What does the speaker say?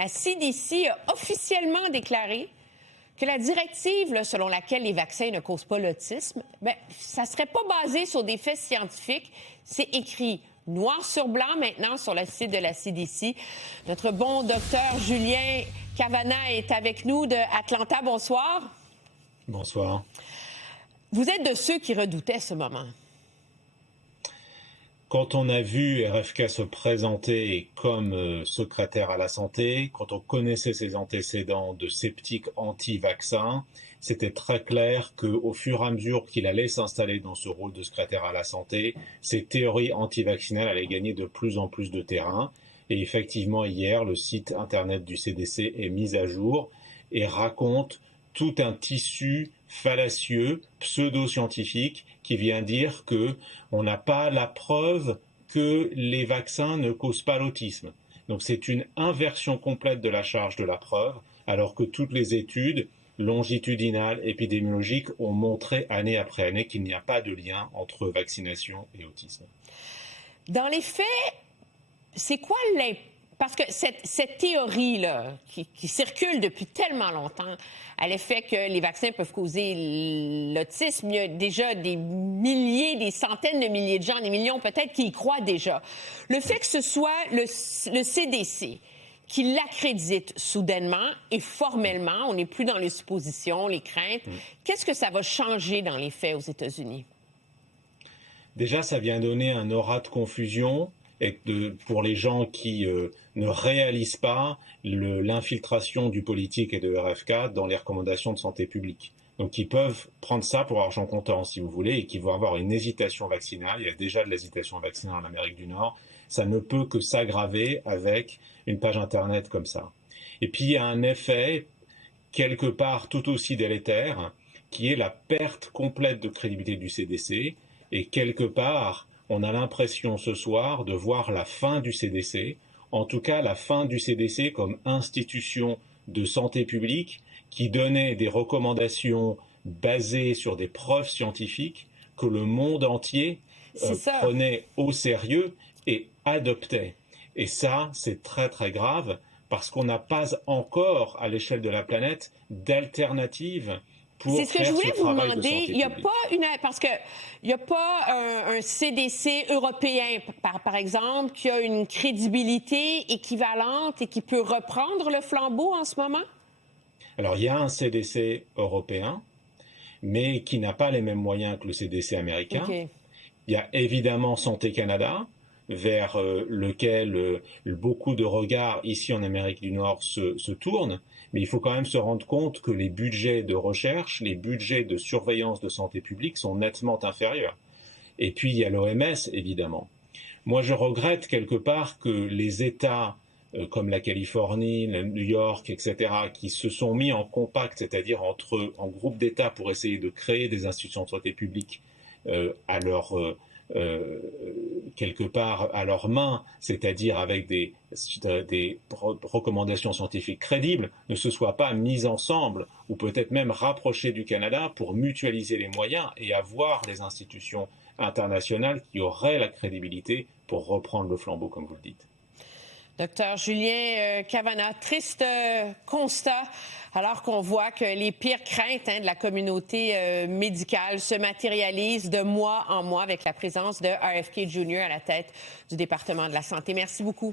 la CDC a officiellement déclaré que la directive là, selon laquelle les vaccins ne causent pas l'autisme, ça ne serait pas basé sur des faits scientifiques. C'est écrit noir sur blanc maintenant sur le site de la CDC. Notre bon docteur Julien Cavana est avec nous de Atlanta. Bonsoir. Bonsoir. Vous êtes de ceux qui redoutaient ce moment. Quand on a vu RFK se présenter comme secrétaire à la santé, quand on connaissait ses antécédents de sceptique anti-vaccin, c'était très clair qu'au fur et à mesure qu'il allait s'installer dans ce rôle de secrétaire à la santé, ses théories anti-vaccinales allaient gagner de plus en plus de terrain. Et effectivement, hier, le site internet du CDC est mis à jour et raconte tout un tissu fallacieux, pseudo-scientifique, qui vient dire que on n'a pas la preuve que les vaccins ne causent pas l'autisme. Donc c'est une inversion complète de la charge de la preuve, alors que toutes les études longitudinales, épidémiologiques ont montré année après année qu'il n'y a pas de lien entre vaccination et autisme. Dans les faits, c'est quoi parce que cette théorie-là, qui circule depuis tellement longtemps, à l'effet que les vaccins peuvent causer l'autisme, il y a déjà des milliers, des centaines de milliers de gens, des millions peut-être, qui y croient déjà. Le fait que ce soit le CDC qui l'accrédite soudainement et formellement, on n'est plus dans les suppositions, les craintes, qu'est-ce que ça va changer dans les faits aux États-Unis? Déjà, ça vient donner un aura de confusion pour les gens qui ne réalisent pas l'infiltration du politique et de RFK dans les recommandations de santé publique. Donc, ils peuvent prendre ça pour argent comptant, si vous voulez, et qui vont avoir une hésitation vaccinale. Il y a déjà de l'hésitation vaccinale en Amérique du Nord. Ça ne peut que s'aggraver avec une page Internet comme ça. Et puis, il y a un effet, quelque part, tout aussi délétère, qui est la perte complète de crédibilité du CDC. Et quelque part, on a l'impression ce soir de voir la fin du CDC, en tout cas la fin du CDC comme institution de santé publique qui donnait des recommandations basées sur des preuves scientifiques que le monde entier prenait au sérieux et adoptait. Et ça, c'est très très grave parce qu'on n'a pas encore à l'échelle de la planète d'alternative. C'est ce que je voulais vous demander. Il n'y a pas parce que il n'y a pas un CDC européen, par exemple, qui a une crédibilité équivalente et qui peut reprendre le flambeau en ce moment? Alors, il y a un CDC européen, mais qui n'a pas les mêmes moyens que le CDC américain. Okay. Il y a évidemment Santé Canada, vers lequel beaucoup de regards ici en Amérique du Nord se tournent. Mais il faut quand même se rendre compte que les budgets de recherche, les budgets de surveillance de santé publique sont nettement inférieurs. Et puis, il y a l'OMS, évidemment. Moi, je regrette quelque part que les États comme la Californie, New York, etc., qui se sont mis en compact, c'est-à-dire en groupe d'États pour essayer de créer des institutions de santé publique quelque part à leurs mains, c'est-à-dire avec des recommandations scientifiques crédibles, ne se soient pas mis ensemble ou peut-être même rapprochés du Canada pour mutualiser les moyens et avoir des institutions internationales qui auraient la crédibilité pour reprendre le flambeau, comme vous le dites. Docteur Julien Cavana, triste constat, alors qu'on voit que les pires craintes de la communauté médicale se matérialisent de mois en mois avec la présence de RFK Jr. à la tête du département de la santé. Merci beaucoup.